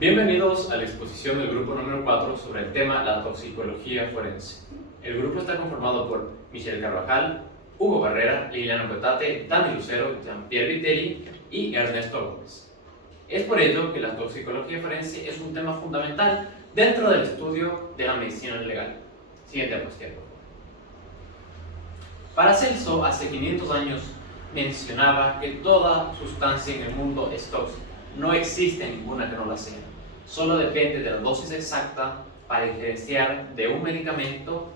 Bienvenidos a la exposición del grupo número 4 sobre el tema la toxicología forense. El grupo está conformado por Michelle Carvajal, Hugo Barrera, Liliana Petate, Dani Lucero, Jean-Pierre Vitelli y Ernesto Gómez. Es por ello que la toxicología forense es un tema fundamental dentro del estudio de la medicina legal. Siguiente diapositiva. Paracelso, hace 500 años, mencionaba que toda sustancia en el mundo es tóxica. No existe ninguna que no la sea. Solo depende de la dosis exacta para diferenciar de un medicamento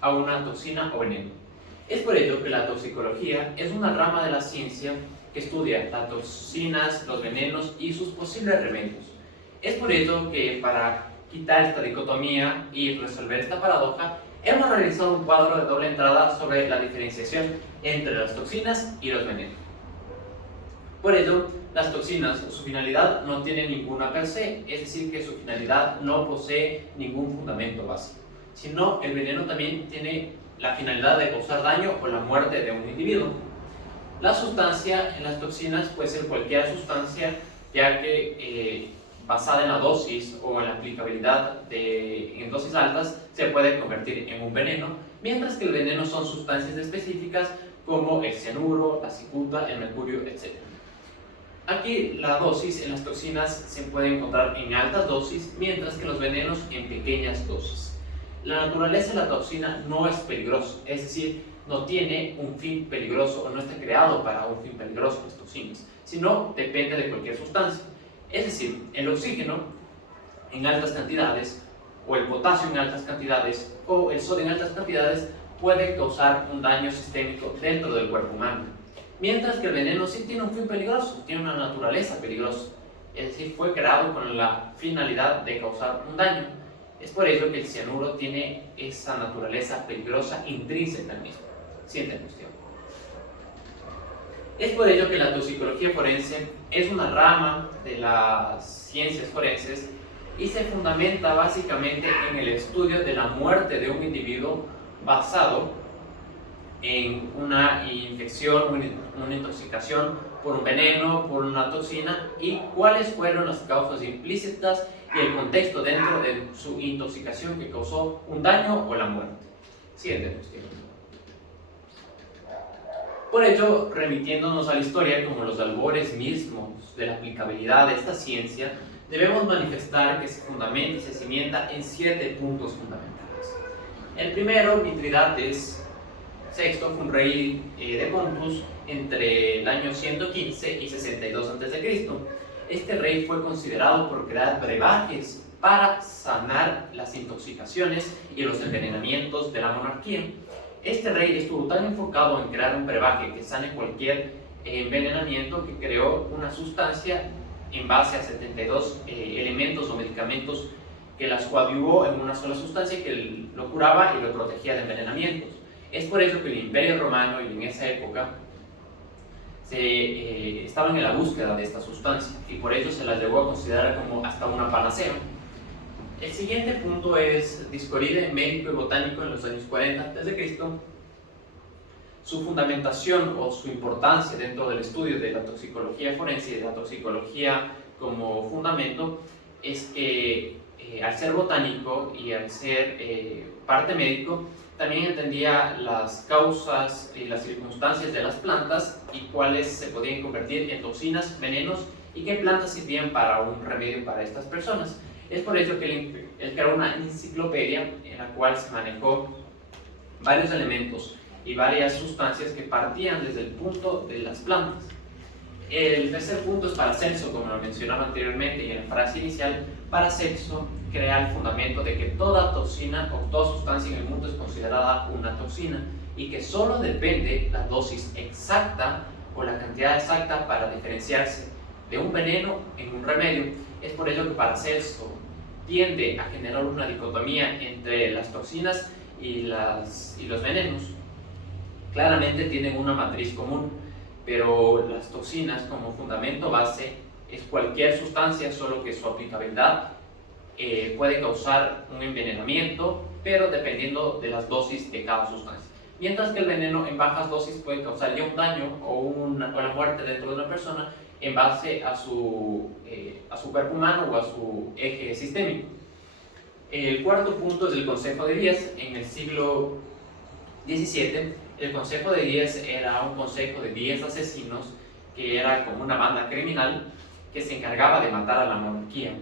a una toxina o veneno. Es por ello que la toxicología es una rama de la ciencia que estudia las toxinas, los venenos y sus posibles remedios. Es por ello que para quitar esta dicotomía y resolver esta paradoja, hemos realizado un cuadro de doble entrada sobre la diferenciación entre las toxinas y los venenos. Por ello, las toxinas, su finalidad no tiene ninguna per se, es decir, que su finalidad no posee ningún fundamento básico, sino el veneno también tiene la finalidad de causar daño o la muerte de un individuo. La sustancia en las toxinas puede ser cualquier sustancia, ya que basada en la dosis o en la aplicabilidad en dosis altas, se puede convertir en un veneno, mientras que el veneno son sustancias específicas como el cianuro, la cicuta, el mercurio, etc. Aquí la dosis en las toxinas se puede encontrar en altas dosis, mientras que los venenos en pequeñas dosis. La naturaleza de la toxina no es peligrosa, es decir, no tiene un fin peligroso o no está creado para un fin peligroso las toxinas, sino depende de cualquier sustancia. Es decir, el oxígeno en altas cantidades, o el potasio en altas cantidades, o el sodio en altas cantidades puede causar un daño sistémico dentro del cuerpo humano. Mientras que el veneno sí tiene un fin peligroso, tiene una naturaleza peligrosa, es decir, fue creado con la finalidad de causar un daño. Es por ello que el cianuro tiene esa naturaleza peligrosa intrínseca al mismo. Siguiente cuestión. Es por ello que la toxicología forense es una rama de las ciencias forenses y se fundamenta básicamente en el estudio de la muerte de un individuo basado en una infección, una intoxicación por un veneno, por una toxina, y cuáles fueron las causas implícitas y el contexto dentro de su intoxicación que causó un daño o la muerte. Siguiente cuestión. Por ello, remitiéndonos a la historia como los albores mismos de la aplicabilidad de esta ciencia, debemos manifestar que se fundamenta y se cimienta en 7 puntos fundamentales. El primero, Mitridates VI fue un rey de Pontus entre el año 115 y 62 a.C. Este rey fue considerado por crear brebajes para sanar las intoxicaciones y los envenenamientos de la monarquía. Este rey estuvo tan enfocado en crear un brebaje que sane cualquier envenenamiento que creó una sustancia en base a 72 elementos o medicamentos que las coadyuvó en una sola sustancia que lo curaba y lo protegía de envenenamientos. Es por eso que el Imperio Romano, y en esa época, estaban en la búsqueda de esta sustancia y por ello se la llegó a considerar como hasta una panacea. El siguiente punto es Discoride, médico y botánico en los años 40 a.C. Su fundamentación o su importancia dentro del estudio de la toxicología forense y de la toxicología como fundamento es que al ser botánico y al ser parte médico, también entendía las causas y las circunstancias de las plantas y cuáles se podían convertir en toxinas, venenos y qué plantas sirvían para un remedio para estas personas. Es por ello que él creó una enciclopedia en la cual se manejó varios elementos y varias sustancias que partían desde el punto de las plantas. El tercer punto es Paracelso, como lo mencionaba anteriormente y en la frase inicial. Paracelso crea el fundamento de que toda toxina o toda sustancia en el mundo es considerada una toxina y que solo depende la dosis exacta o la cantidad exacta para diferenciarse de un veneno en un remedio. Es por ello que Paracelso tiende a generar una dicotomía entre las toxinas y los venenos. Claramente tienen una matriz común, pero las toxinas como fundamento base es cualquier sustancia, solo que su aplicabilidad puede causar un envenenamiento, pero dependiendo de las dosis de cada sustancia. mientras que el veneno en bajas dosis puede causar ya un daño o la muerte dentro de una persona en base a su cuerpo humano o a su eje sistémico. El cuarto punto es el Consejo de Guías. En el siglo XVII, el Consejo de Guías era un consejo de 10 asesinos que era como una banda criminal que se encargaba de matar a la monarquía.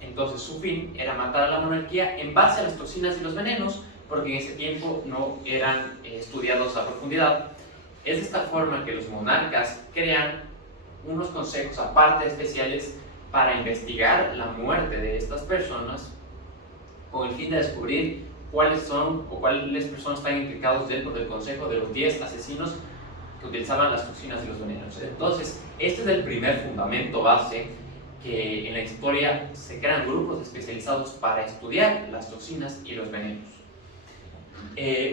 Entonces su fin era matar a la monarquía en base a las toxinas y los venenos, porque en ese tiempo no eran estudiados a profundidad. Es de esta forma que los monarcas crean unos consejos aparte especiales para investigar la muerte de estas personas con el fin de descubrir cuáles son o cuáles personas están implicados dentro del consejo de los 10 asesinos que utilizaban las toxinas y los venenos. Entonces, este es el primer fundamento base que en la historia se crean grupos especializados para estudiar las toxinas y los venenos.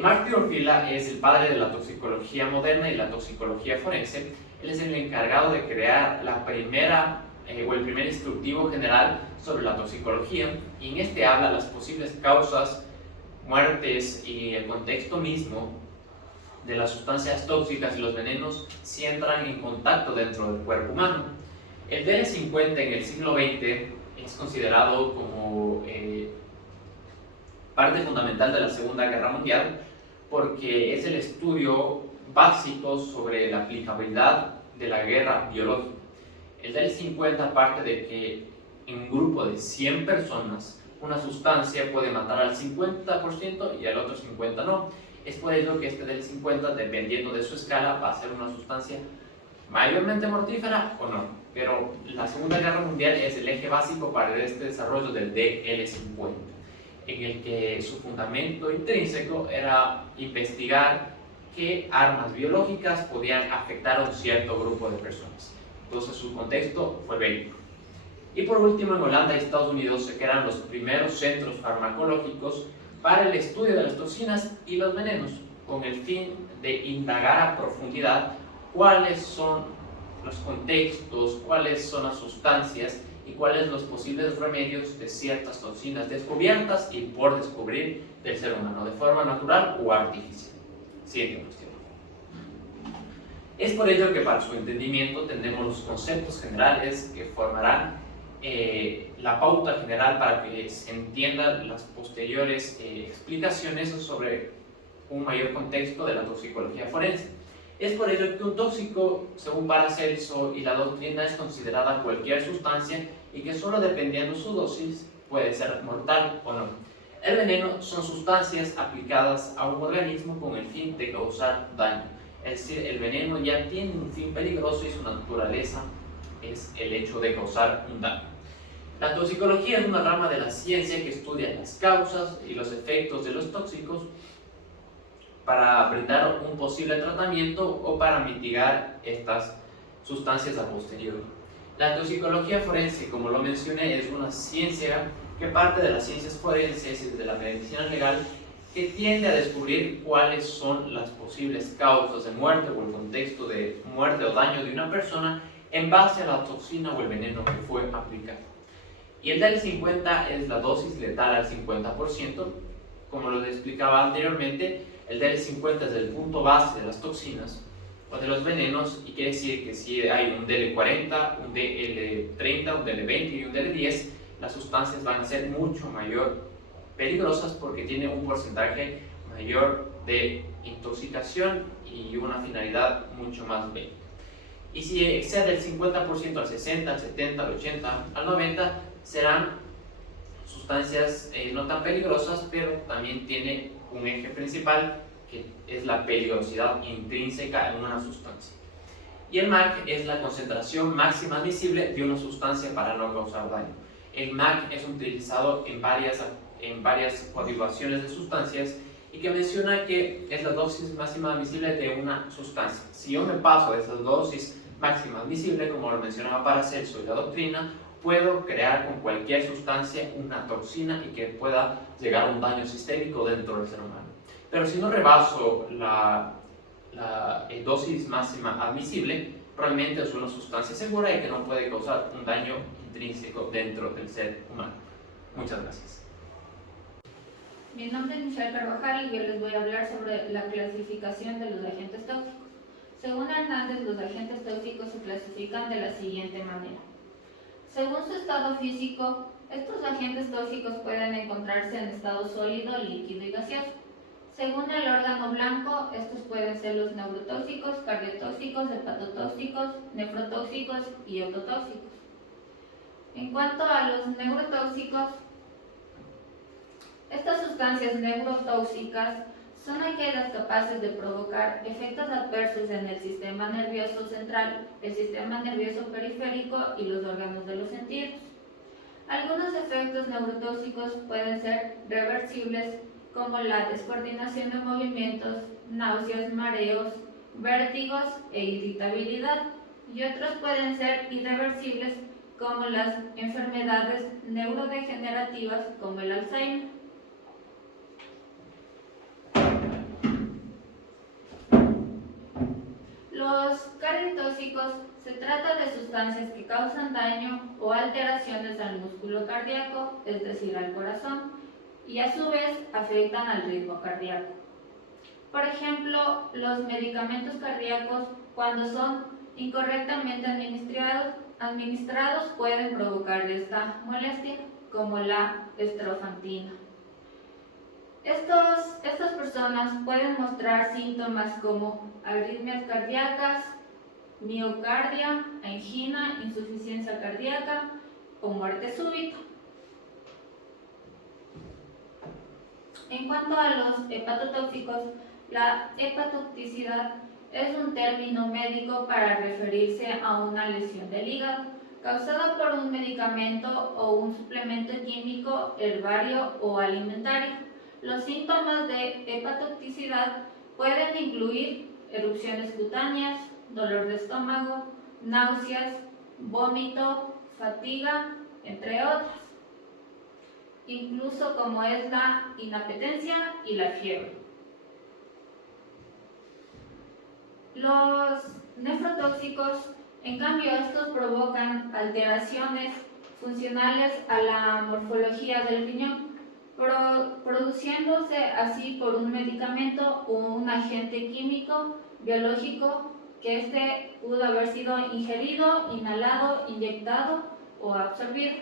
Mark Orfila es el padre de la toxicología moderna y la toxicología forense. Él es el encargado de crear la primera o el primer instructivo general sobre la toxicología, y en este habla las posibles causas, muertes y el contexto mismo de las sustancias tóxicas y los venenos si entran en contacto dentro del cuerpo humano. El DL50 en el siglo XX es considerado como parte fundamental de la Segunda Guerra Mundial porque es el estudio básico sobre la aplicabilidad de la guerra biológica. El DL50 parte de que en un grupo de 100 personas una sustancia puede matar al 50% y al otro 50% no. Es por ello que este DL50, dependiendo de su escala, va a ser una sustancia mayormente mortífera o no. Pero la Segunda Guerra Mundial es el eje básico para este desarrollo del DL50, en el que su fundamento intrínseco era investigar qué armas biológicas podían afectar a un cierto grupo de personas. Entonces su contexto fue bélico. Y por último, en Holanda y Estados Unidos se crearon los primeros centros farmacológicos para el estudio de las toxinas y los venenos, con el fin de indagar a profundidad cuáles son los contextos, cuáles son las sustancias y cuáles los posibles remedios de ciertas toxinas descubiertas y por descubrir del ser humano, de forma natural o artificial. Siguiente cuestión. Es por ello que para su entendimiento tenemos los conceptos generales que formarán la pauta general para que se entiendan las posteriores explicaciones sobre un mayor contexto de la toxicología forense. Es por ello que un tóxico, según Paracelso y la doctrina, es considerada cualquier sustancia y que solo dependiendo su dosis puede ser mortal o no. El veneno son sustancias aplicadas a un organismo con el fin de causar daño. Es decir, el veneno ya tiene un fin peligroso y su naturaleza es el hecho de causar un daño. La toxicología es una rama de la ciencia que estudia las causas y los efectos de los tóxicos para brindar un posible tratamiento o para mitigar estas sustancias a posteriori. La toxicología forense, como lo mencioné, es una ciencia que parte de las ciencias forenses y de la medicina legal, que tiende a descubrir cuáles son las posibles causas de muerte o el contexto de muerte o daño de una persona en base a la toxina o el veneno que fue aplicado. Y el DL50 es la dosis letal al 50%. Como lo explicaba anteriormente, el DL50 es el punto base de las toxinas o de los venenos, y quiere decir que si hay un DL40, un DL30, un DL20 y un DL10, las sustancias van a ser mucho mayor peligrosas porque tiene un porcentaje mayor de intoxicación y una finalidad mucho más bélica. Y si excede del 50% al 60, al 70, al 80, al 90, serán sustancias no tan peligrosas, pero también tiene un eje principal que es la peligrosidad intrínseca en una sustancia. Y el MAC es la concentración máxima admisible de una sustancia para no causar daño. El MAC es utilizado en varias coadyuvaciones de sustancias y que menciona que es la dosis máxima admisible de una sustancia. Si yo me paso de esa dosis máxima admisible, como lo mencionaba Paracelso y la doctrina, puedo crear con cualquier sustancia una toxina y que pueda llegar a un daño sistémico dentro del ser humano. Pero si no rebaso la dosis máxima admisible, realmente es una sustancia segura y que no puede causar un daño intrínseco dentro del ser humano. Muchas gracias. Mi nombre es Michelle Carvajal y yo les voy a hablar sobre la clasificación de los agentes tóxicos. Según Hernández, los agentes tóxicos se clasifican de la siguiente manera. Según su estado físico, estos agentes tóxicos pueden encontrarse en estado sólido, líquido y gaseoso. Según el órgano blanco, estos pueden ser los neurotóxicos, cardiotóxicos, hepatotóxicos, nefrotóxicos y ototóxicos. En cuanto a los neurotóxicos, estas sustancias neurotóxicas son aquellas capaces de provocar efectos adversos en el sistema nervioso central, el sistema nervioso periférico y los órganos de los sentidos. Algunos efectos neurotóxicos pueden ser reversibles, como la descoordinación de movimientos, náuseas, mareos, vértigos e irritabilidad, y otros pueden ser irreversibles, como las enfermedades neurodegenerativas como el Alzheimer. Los cardiotóxicos se trata de sustancias que causan daño o alteraciones al músculo cardíaco, es decir, al corazón, y a su vez afectan al ritmo cardíaco. Por ejemplo, los medicamentos cardíacos, cuando son incorrectamente administrados pueden provocar esta molestia, como la estrofantina. Estas personas pueden mostrar síntomas como arritmias cardíacas, miocardia, angina, insuficiencia cardíaca o muerte súbita. En cuanto a los hepatotóxicos, la hepatotoxicidad es un término médico para referirse a una lesión del hígado causada por un medicamento o un suplemento químico, herbario o alimentario. Los síntomas de hepatotoxicidad pueden incluir erupciones cutáneas, dolor de estómago, náuseas, vómito, fatiga, entre otras, incluso como es la inapetencia y la fiebre. Los nefrotóxicos, en cambio, estos provocan alteraciones funcionales a la morfología del riñón, produciéndose así por un medicamento o un agente químico, biológico, que este pudo haber sido ingerido, inhalado, inyectado o absorbido.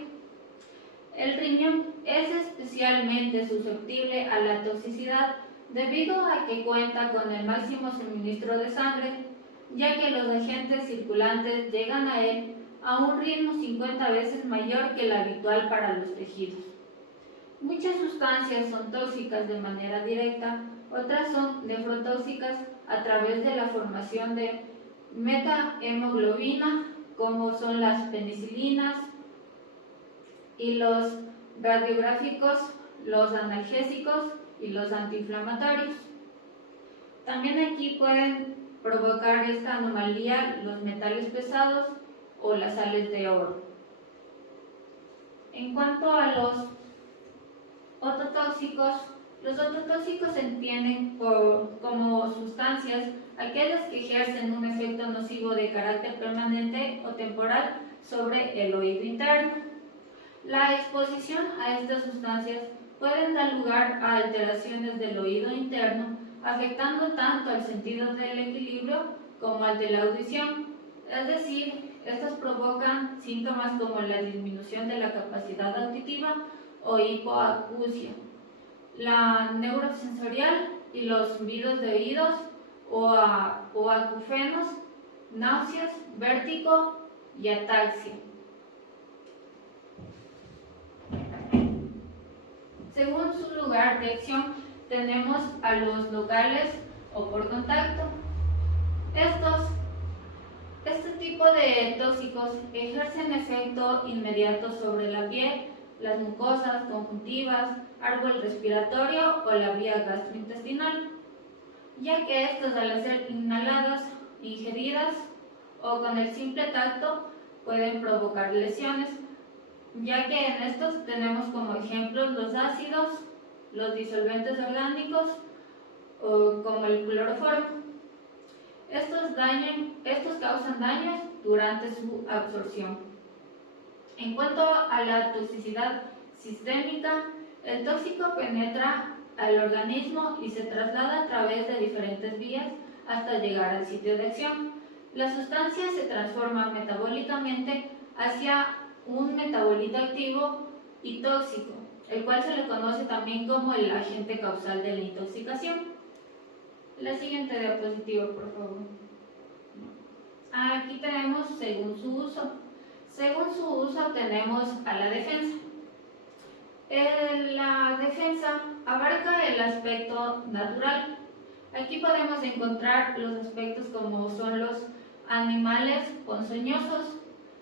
El riñón es especialmente susceptible a la toxicidad debido a que cuenta con el máximo suministro de sangre, ya que los agentes circulantes llegan a él a un ritmo 50 veces mayor que el habitual para los tejidos. Muchas sustancias son tóxicas de manera directa, otras son nefrotóxicas a través de la formación de metahemoglobina, como son las penicilinas y los radiográficos, los analgésicos y los antiinflamatorios. También aquí pueden provocar esta anomalía los metales pesados o las sales de oro. En cuanto a los los ototóxicos se entienden como sustancias aquellas que ejercen un efecto nocivo de carácter permanente o temporal sobre el oído interno. La exposición a estas sustancias pueden dar lugar a alteraciones del oído interno, afectando tanto al sentido del equilibrio como al de la audición. Es decir, estas provocan síntomas como la disminución de la capacidad auditiva o hipoacusia, la neurosensorial y los zumbidos de oídos o acúfenos, náuseas, vértigo y ataxia. Según su lugar de acción, tenemos a los locales o por contacto. Este tipo de tóxicos ejercen efecto inmediato sobre la piel, las mucosas, conjuntivas, árbol respiratorio o la vía gastrointestinal, ya que estos al ser inhaladas, ingeridas o con el simple tacto pueden provocar lesiones, ya que en estos tenemos como ejemplos los ácidos, los disolventes orgánicos o como el cloroformo. Estos causan daños durante su absorción. En cuanto a la toxicidad sistémica, el tóxico penetra al organismo y se traslada a través de diferentes vías hasta llegar al sitio de acción. La sustancia se transforma metabólicamente hacia un metabolito activo y tóxico, el cual se le conoce también como el agente causal de la intoxicación. La siguiente diapositiva, por favor. Aquí tenemos según su uso. Según su uso tenemos a la defensa. La defensa abarca el aspecto natural. Aquí podemos encontrar los aspectos como son los animales ponzoñosos,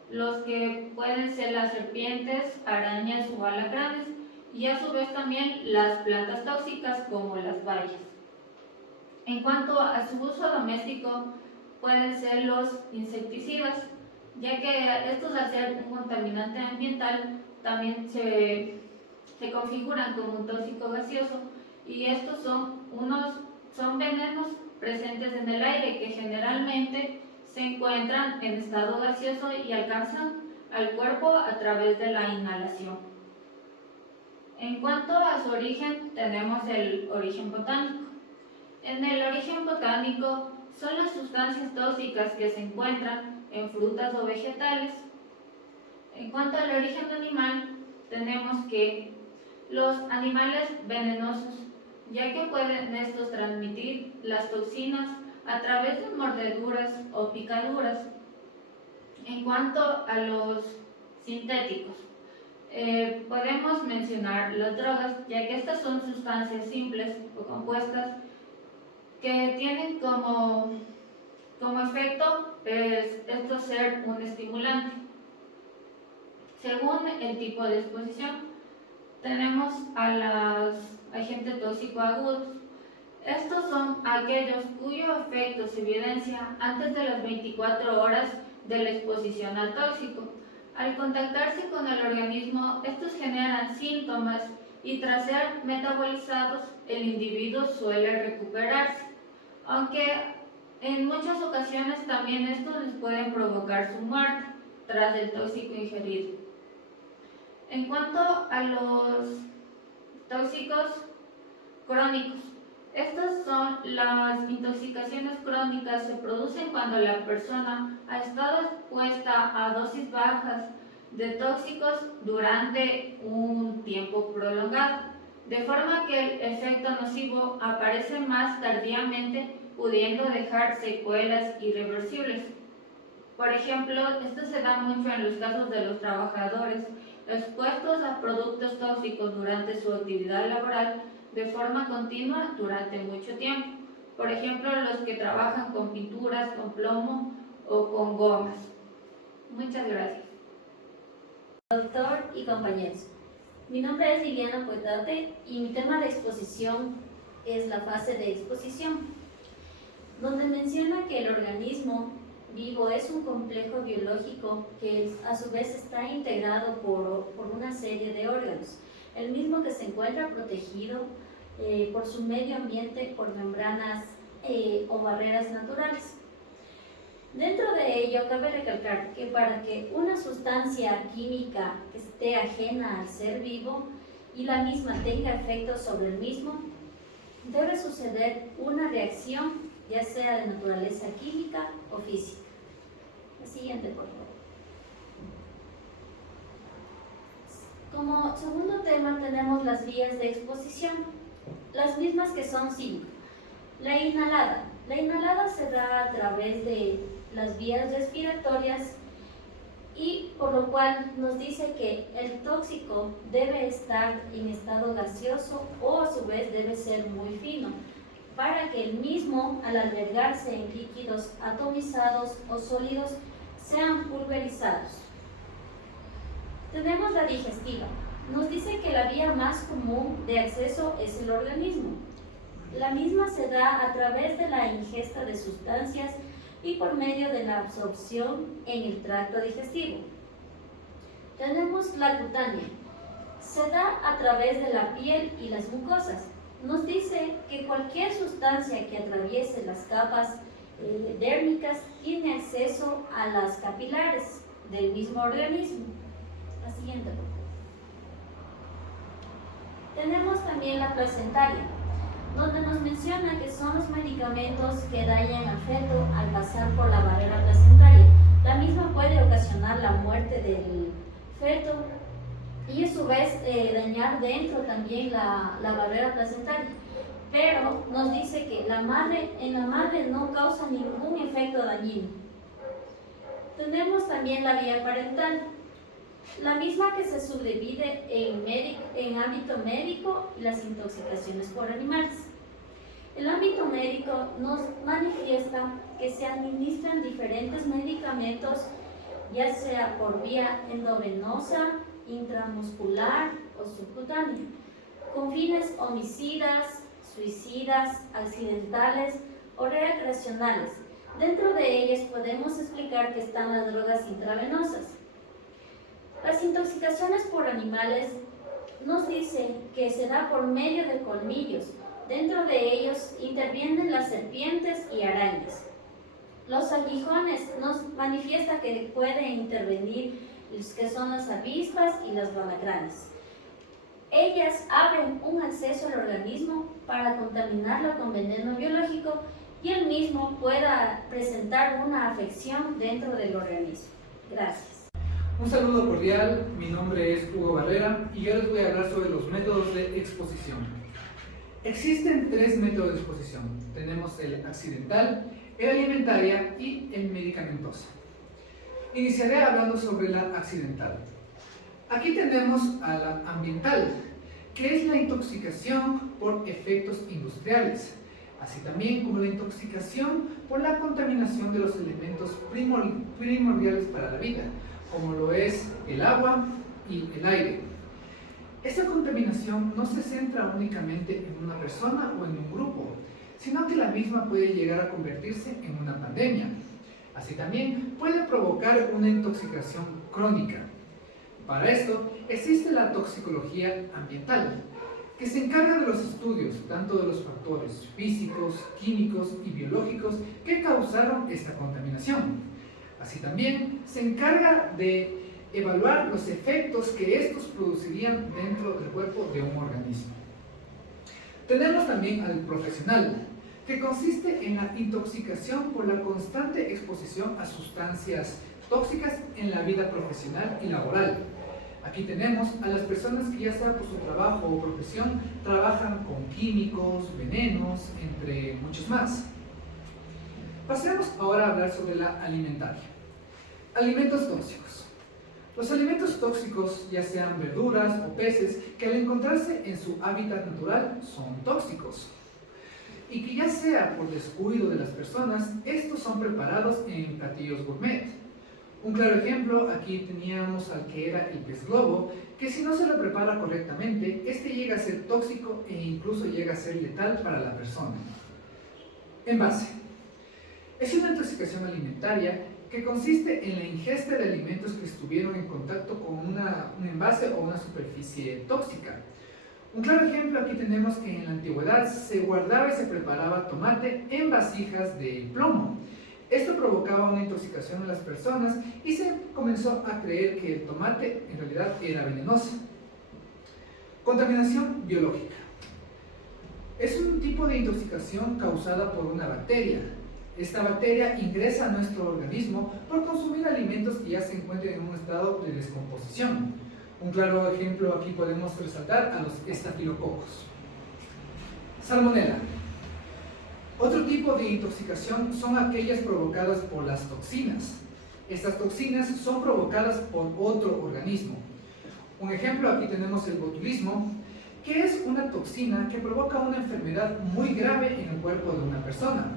los que pueden ser las serpientes, arañas o alacranes, y a su vez también las plantas tóxicas como las bayas. En cuanto a su uso doméstico, pueden ser los insecticidas, ya que estos, al ser un contaminante ambiental, también se configuran como un tóxico gaseoso, y estos son venenos presentes en el aire que generalmente se encuentran en estado gaseoso y alcanzan al cuerpo a través de la inhalación. En cuanto a su origen, tenemos el origen botánico. En el origen botánico son las sustancias tóxicas que se encuentran en frutas o vegetales. En cuanto al origen animal, tenemos que los animales venenosos, ya que pueden estos transmitir las toxinas a través de mordeduras o picaduras. En cuanto a los sintéticos, podemos mencionar las drogas, ya que estas son sustancias simples o compuestas que tienen como efecto esto ser un estimulante. Según el tipo de exposición, tenemos a los agentes tóxicos agudos. Estos son aquellos cuyo efecto se evidencia antes de las 24 horas de la exposición al tóxico. Al contactarse con el organismo, estos generan síntomas y tras ser metabolizados, el individuo suele recuperarse, aunque en muchas ocasiones también estos les pueden provocar su muerte tras el tóxico ingerido. En cuanto a los tóxicos crónicos, estas son las intoxicaciones crónicas. Se producen cuando la persona ha estado expuesta a dosis bajas de tóxicos durante un tiempo prolongado, de forma que el efecto nocivo aparece más tardíamente, pudiendo dejar secuelas irreversibles. Por ejemplo, esto se da mucho en los casos de los trabajadores expuestos a productos tóxicos durante su actividad laboral de forma continua durante mucho tiempo. Por ejemplo, los que trabajan con pinturas, con plomo o con gomas. Muchas gracias. Doctor y compañeros, mi nombre es Liliana Puetate y mi tema de exposición es la fase de exposición, donde menciona que el organismo vivo es un complejo biológico que a su vez está integrado por una serie de órganos, el mismo que se encuentra protegido por su medio ambiente por membranas o barreras naturales. Dentro de ello, cabe recalcar que para que una sustancia química esté ajena al ser vivo y la misma tenga efectos sobre el mismo, debe suceder una reacción, ya sea de naturaleza química o física. La siguiente, por favor. Como segundo tema tenemos las vías de exposición, las mismas que son 5. La inhalada. La inhalada se da a través de las vías respiratorias y por lo cual nos dice que el tóxico debe estar en estado gaseoso o a su vez debe ser muy fino, para que el mismo, al albergarse en líquidos atomizados o sólidos, sean pulverizados. Tenemos la digestiva. Nos dice que la vía más común de acceso es el organismo. La misma se da a través de la ingesta de sustancias y por medio de la absorción en el tracto digestivo. Tenemos la cutánea. Se da a través de la piel y las mucosas. Nos dice que cualquier sustancia que atraviese las capas dérmicas tiene acceso a las capilares del mismo organismo. La siguiente, por favor. Tenemos también la placentaria, donde nos menciona que son los medicamentos que dañan al feto al pasar por la barrera placentaria. La misma puede ocasionar la muerte del feto y a su vez dañar dentro también la barrera placentaria. Pero nos dice que en la madre no causa ningún efecto dañino. Tenemos también la vía parental, la misma que se subdivide en ámbito médico y las intoxicaciones por animales. El ámbito médico nos manifiesta que se administran diferentes medicamentos, ya sea por vía endovenosa, intramuscular o subcutánea, con fines homicidas, suicidas, accidentales o recreacionales. Dentro de ellas podemos explicar que están las drogas intravenosas. Las intoxicaciones por animales nos dice que se da por medio de colmillos. Dentro de ellos intervienen las serpientes y arañas. Los aguijones nos manifiesta que pueden intervenir los que son las avispas y las balacranes. Ellas abren un acceso al organismo para contaminarlo con veneno biológico y el mismo pueda presentar una afección dentro del organismo. Gracias. Un saludo cordial, mi nombre es Hugo Barrera y yo les voy a hablar sobre los métodos de exposición. Existen 3 métodos de exposición. Tenemos el accidental, el alimentaria y el medicamentoso. Iniciaré hablando sobre la accidental. Aquí tenemos a la ambiental, que es la intoxicación por efectos industriales, así también como la intoxicación por la contaminación de los elementos primordiales para la vida, como lo es el agua y el aire. Esta contaminación no se centra únicamente en una persona o en un grupo, sino que la misma puede llegar a convertirse en una pandemia. Así también puede provocar una intoxicación crónica. Para esto existe la toxicología ambiental, que se encarga de los estudios tanto de los factores físicos, químicos y biológicos que causaron esta contaminación. Así también se encarga de evaluar los efectos que estos producirían dentro del cuerpo de un organismo. Tenemos también al profesional, que consiste en la intoxicación por la constante exposición a sustancias tóxicas en la vida profesional y laboral. Aquí tenemos a las personas que ya sea por su trabajo o profesión trabajan con químicos, venenos, entre muchos más. Pasemos ahora a hablar sobre la alimentaria. Alimentos tóxicos. Los alimentos tóxicos, ya sean verduras o peces, que al encontrarse en su hábitat natural son tóxicos. Y que ya sea por descuido de las personas, estos son preparados en platillos gourmet. Un claro ejemplo, aquí teníamos al que era el pez globo, que si no se lo prepara correctamente, este llega a ser tóxico e incluso llega a ser letal para la persona. Envase. Es una intoxicación alimentaria que consiste en la ingesta de alimentos que estuvieron en contacto con un envase o una superficie tóxica. Un claro ejemplo, aquí tenemos que en la antigüedad se guardaba y se preparaba tomate en vasijas de plomo. Esto provocaba una intoxicación en las personas y se comenzó a creer que el tomate en realidad era venenoso. Contaminación biológica. Es un tipo de intoxicación causada por una bacteria. Esta bacteria ingresa a nuestro organismo por consumir alimentos que ya se encuentran en un estado de descomposición. Un claro ejemplo aquí podemos resaltar a los estafilococos. Salmonela. Otro tipo de intoxicación son aquellas provocadas por las toxinas. Estas toxinas son provocadas por otro organismo. Un ejemplo, aquí tenemos el botulismo, que es una toxina que provoca una enfermedad muy grave en el cuerpo de una persona.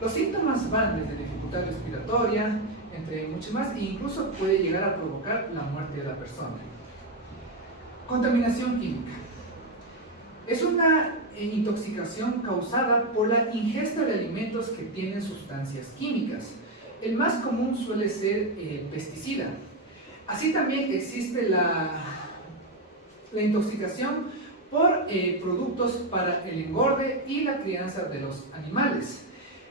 Los síntomas van desde dificultad respiratoria, entre muchos más, e incluso puede llegar a provocar la muerte de la persona. Contaminación química. Es una intoxicación causada por la ingesta de alimentos que tienen sustancias químicas. El más común suele ser el pesticida. Así también existe la intoxicación por productos para el engorde y la crianza de los animales.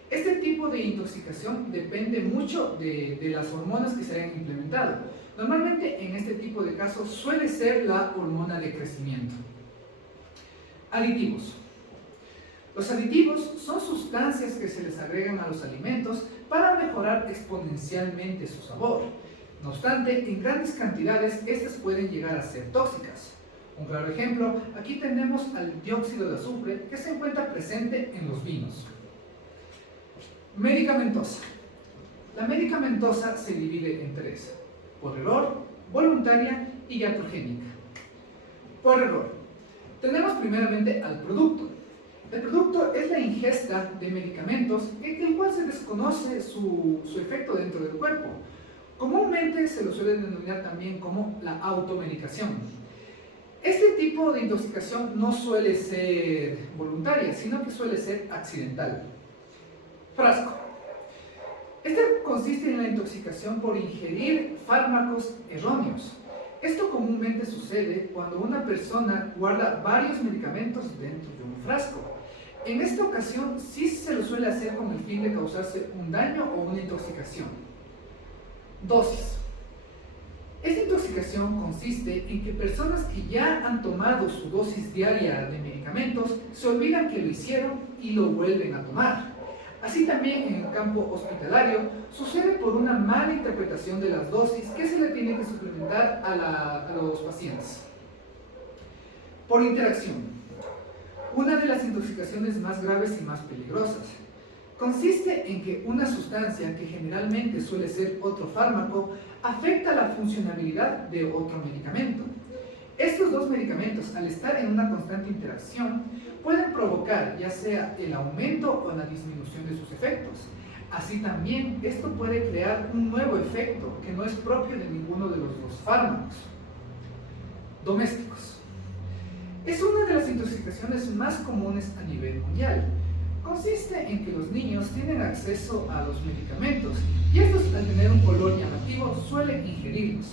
Este tipo de intoxicación depende mucho de las hormonas que se hayan implementado. Normalmente en este tipo de casos suele ser la hormona de crecimiento. Aditivos. Los aditivos son sustancias que se les agregan a los alimentos para mejorar exponencialmente su sabor. No obstante, en grandes cantidades, estas pueden llegar a ser tóxicas. Un claro ejemplo, aquí tenemos al dióxido de azufre que se encuentra presente en los vinos. Medicamentosa. La medicamentosa se divide en tres: por error, voluntaria y iatrogénica. Por error. Tenemos primeramente al producto. El producto es la ingesta de medicamentos en el cual se desconoce su efecto dentro del cuerpo. Comúnmente se lo suele denominar también como la automedicación. Este tipo de intoxicación no suele ser voluntaria, sino que suele ser accidental. Frasco. Este consiste en la intoxicación por ingerir fármacos erróneos. Esto comúnmente sucede cuando una persona guarda varios medicamentos dentro de un frasco. En esta ocasión sí se lo suele hacer con el fin de causarse un daño o una intoxicación. Dosis. Esta intoxicación consiste en que personas que ya han tomado su dosis diaria de medicamentos se olvidan que lo hicieron y lo vuelven a tomar. Así también en el campo hospitalario sucede por una mala interpretación de las dosis que se le tiene que suplementar a los pacientes. Por interacción. Una de las intoxicaciones más graves y más peligrosas consiste en que una sustancia que generalmente suele ser otro fármaco afecta la funcionalidad de otro medicamento. Estos dos medicamentos, al estar en una constante interacción, pueden provocar ya sea el aumento o la disminución de sus efectos. Así también, esto puede crear un nuevo efecto que no es propio de ninguno de los dos fármacos. Domésticos. Es una de las intoxicaciones más comunes a nivel mundial. Consiste en que los niños tienen acceso a los medicamentos y estos, al tener un color llamativo, suelen ingerirlos.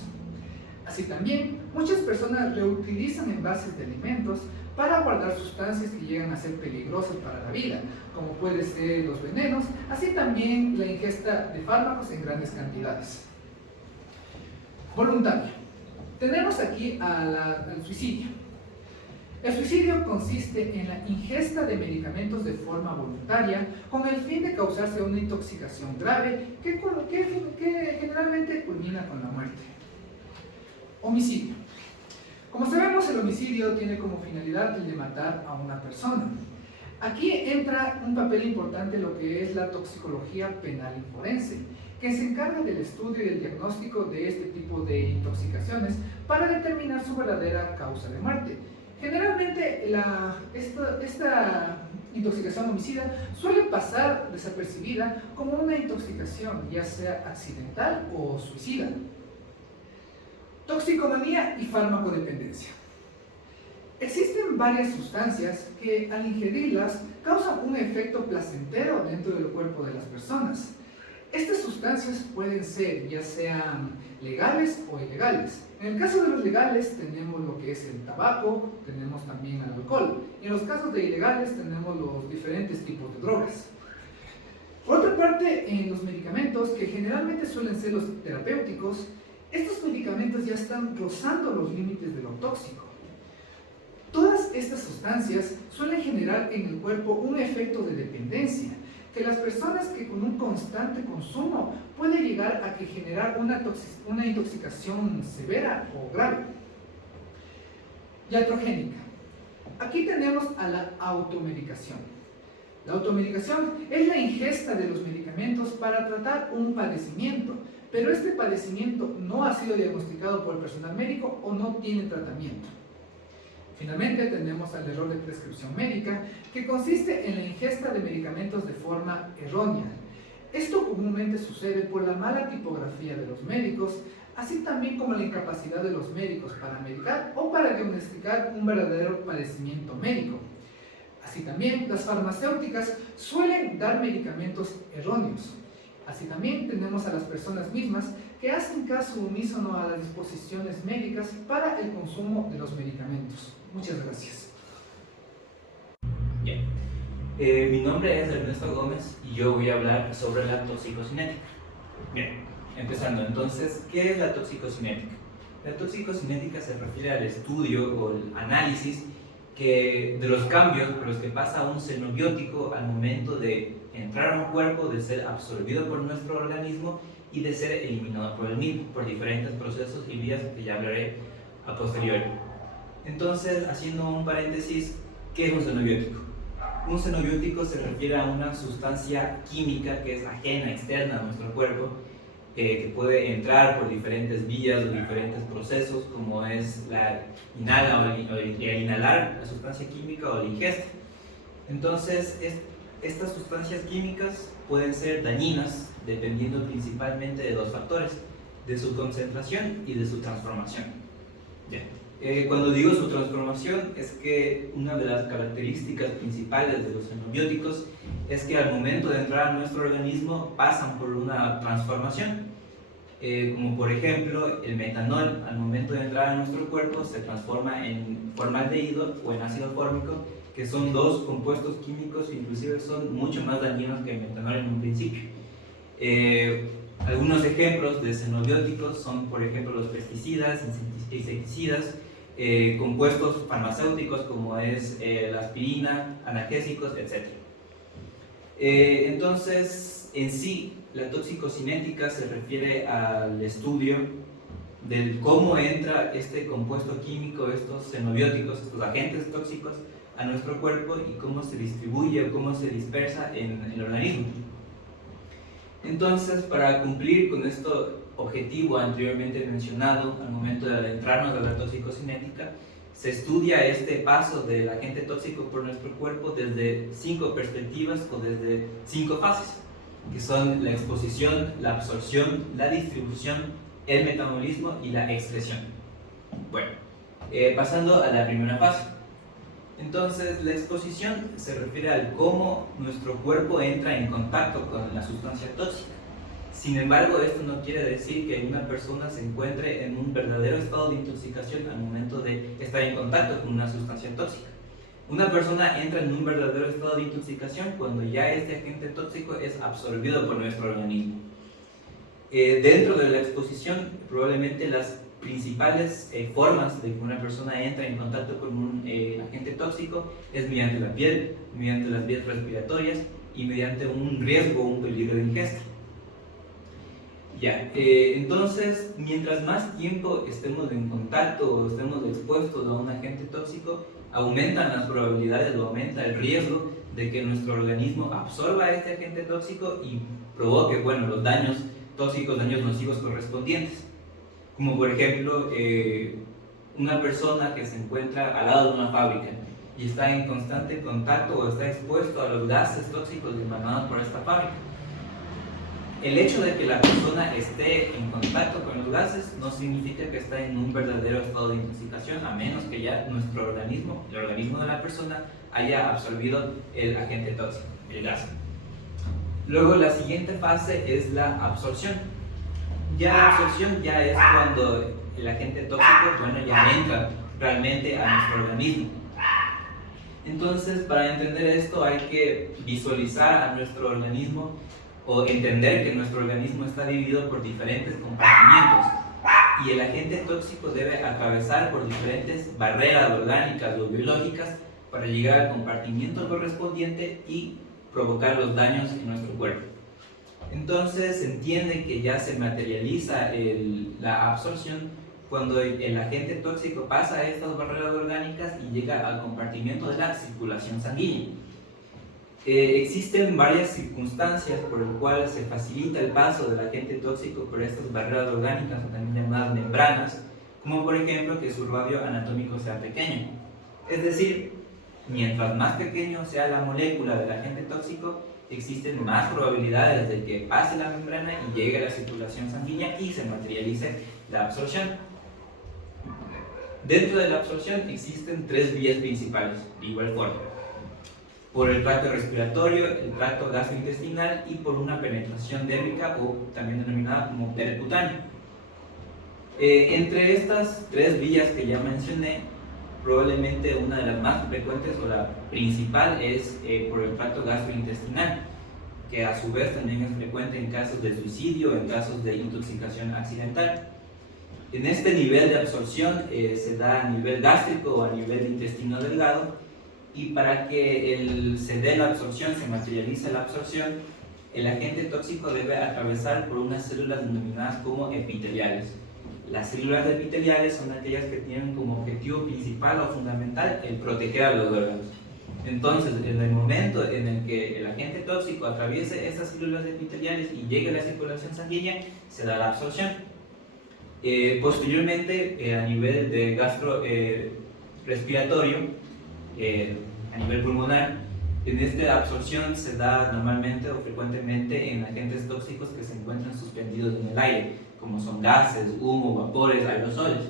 Así también, muchas personas reutilizan envases de alimentos para guardar sustancias que llegan a ser peligrosas para la vida, como pueden ser los venenos, así también la ingesta de fármacos en grandes cantidades. Voluntario. Tenemos aquí al suicidio. El suicidio consiste en la ingesta de medicamentos de forma voluntaria con el fin de causarse una intoxicación grave que generalmente culmina con la muerte. Homicidio. Como sabemos, el homicidio tiene como finalidad el de matar a una persona. Aquí entra un papel importante lo que es la toxicología penal y forense, que se encarga del estudio y el diagnóstico de este tipo de intoxicaciones para determinar su verdadera causa de muerte. Generalmente esta intoxicación homicida suele pasar desapercibida como una intoxicación ya sea accidental o suicida. Toxicomanía y farmacodependencia. Existen varias sustancias que al ingerirlas causan un efecto placentero dentro del cuerpo de las personas. Estas sustancias pueden ser ya sean legales o ilegales. En el caso de los legales tenemos lo que es el tabaco, tenemos también el alcohol. Y en los casos de ilegales tenemos los diferentes tipos de drogas. Por otra parte, en los medicamentos, que generalmente suelen ser los terapéuticos, estos medicamentos ya están rozando los límites de lo tóxico. Todas estas sustancias suelen generar en el cuerpo un efecto de dependencia, que las personas que con un constante consumo puede llegar a que generar una intoxicación severa o grave. Iatrogénica. Aquí tenemos a la automedicación. La automedicación es la ingesta de los medicamentos para tratar un padecimiento, pero este padecimiento no ha sido diagnosticado por el personal médico o no tiene tratamiento. Finalmente tenemos al error de prescripción médica, que consiste en la ingesta de medicamentos de forma errónea. Esto comúnmente sucede por la mala tipografía de los médicos, así también como la incapacidad de los médicos para medicar o para diagnosticar un verdadero padecimiento médico. Así también las farmacéuticas suelen dar medicamentos erróneos. Así también tenemos a las personas mismas que hacen caso unísono a las disposiciones médicas para el consumo de los medicamentos. Muchas gracias. Bien. Mi nombre es Ernesto Gómez y yo voy a hablar sobre la toxicocinética. Bien, empezando entonces, ¿qué es la toxicocinética? La toxicocinética se refiere al estudio o el análisis de los cambios por los que pasa un xenobiótico al momento de entrar a un cuerpo, de ser absorbido por nuestro organismo y de ser eliminado por el mismo, por diferentes procesos y vías que ya hablaré a posteriori. Entonces, haciendo un paréntesis, ¿qué es un xenobiótico? Un xenobiótico se refiere a una sustancia química que es ajena, externa a nuestro cuerpo, que puede entrar por diferentes vías o diferentes procesos, como es la inhalar la sustancia química o la ingesta. Entonces, estas sustancias químicas pueden ser dañinas dependiendo principalmente de dos factores, de su concentración y de su transformación. Cuando digo su transformación, es que una de las características principales de los xenobióticos es que al momento de entrar a nuestro organismo pasan por una transformación, como por ejemplo el metanol, al momento de entrar a nuestro cuerpo se transforma en formaldehído o en ácido fórmico, que son dos compuestos químicos que inclusive son mucho más dañinos que el metanol en un principio. Algunos ejemplos de xenobióticos son, por ejemplo, los pesticidas, insecticidas, compuestos farmacéuticos como es la aspirina, analgésicos, etc. Entonces, en sí, la toxicocinética se refiere al estudio de cómo entra este compuesto químico, estos xenobióticos, estos agentes tóxicos a nuestro cuerpo y cómo se distribuye o cómo se dispersa en el organismo. Entonces, para cumplir con este objetivo anteriormente mencionado, al momento de adentrarnos a la toxicocinética, se estudia este paso del agente tóxico por nuestro cuerpo desde 5 perspectivas o desde 5 fases, que son la exposición, la absorción, la distribución, el metabolismo y la excreción. Bueno, pasando a la primera fase. Entonces, la exposición se refiere al cómo nuestro cuerpo entra en contacto con la sustancia tóxica. Sin embargo, esto no quiere decir que una persona se encuentre en un verdadero estado de intoxicación al momento de estar en contacto con una sustancia tóxica. Una persona entra en un verdadero estado de intoxicación cuando ya este agente tóxico es absorbido por nuestro organismo. Dentro de la exposición, probablemente las principales formas de que una persona entra en contacto con un agente tóxico es mediante la piel, mediante las vías respiratorias y mediante un riesgo o un peligro de ingesta. Entonces, mientras más tiempo estemos en contacto o estemos expuestos a un agente tóxico, aumentan las probabilidades o aumenta el riesgo de que nuestro organismo absorba este agente tóxico y provoque, los daños tóxicos, daños nocivos correspondientes. Como por ejemplo, una persona que se encuentra al lado de una fábrica y está en constante contacto o está expuesto a los gases tóxicos emanados por esta fábrica. El hecho de que la persona esté en contacto con los gases no significa que está en un verdadero estado de intoxicación, a menos que ya nuestro organismo, el organismo de la persona, haya absorbido el agente tóxico, el gas. Luego, la siguiente fase es la absorción. La absorción ya es cuando el agente tóxico, ya entra realmente a nuestro organismo. Entonces, para entender esto hay que visualizar a nuestro organismo o entender que nuestro organismo está dividido por diferentes compartimientos y el agente tóxico debe atravesar por diferentes barreras orgánicas o biológicas para llegar al compartimiento correspondiente y provocar los daños en nuestro cuerpo. Entonces se entiende que ya se materializa la absorción cuando el agente tóxico pasa a estas barreras orgánicas y llega al compartimiento de la circulación sanguínea. Existen varias circunstancias por las cuales se facilita el paso del agente tóxico por estas barreras orgánicas, o también llamadas membranas, como por ejemplo que su radio anatómico sea pequeño. Es decir, mientras más pequeño sea la molécula del agente tóxico, existen más probabilidades de que pase la membrana y llegue a la circulación sanguínea y se materialice la absorción. Dentro de la absorción existen 3 vías principales, de igual forma: por el tracto respiratorio, el tracto gastrointestinal y por una penetración dérmica o también denominada como percutáneo. Entre estas 3 vías que ya mencioné, probablemente una de las más frecuentes o la principal es por el tracto gastrointestinal, que a su vez también es frecuente en casos de suicidio, en casos de intoxicación accidental. En este nivel de absorción se da a nivel gástrico o a nivel de intestino delgado, y para que se dé la absorción, se materialice la absorción, el agente tóxico debe atravesar por unas células denominadas como epiteliales. Las células epiteliales son aquellas que tienen como objetivo principal o fundamental el proteger a los órganos. Entonces, en el momento en el que el agente tóxico atraviese esas células epiteliales y llegue a la circulación sanguínea, se da la absorción. Posteriormente, a nivel de respiratorio, a nivel pulmonar, en esta absorción se da normalmente o frecuentemente en agentes tóxicos que se encuentran suspendidos en el aire, como son gases, humo, vapores, aerosoles.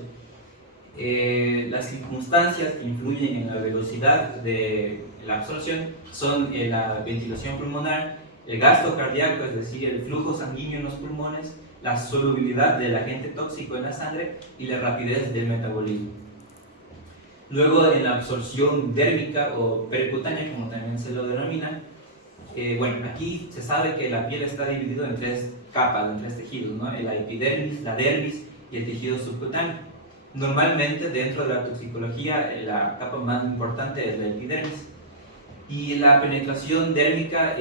Las circunstancias que influyen en la velocidad de la absorción son la ventilación pulmonar, el gasto cardíaco, es decir, el flujo sanguíneo en los pulmones, la solubilidad del agente tóxico en la sangre y la rapidez del metabolismo. Luego, en la absorción dérmica o percutánea, como también se lo denomina, aquí se sabe que la piel está dividida en tres capas, en tres tejidos, ¿no? La epidermis, la dermis y el tejido subcutáneo. Normalmente, dentro de la toxicología, la capa más importante es la epidermis. Y la penetración dérmica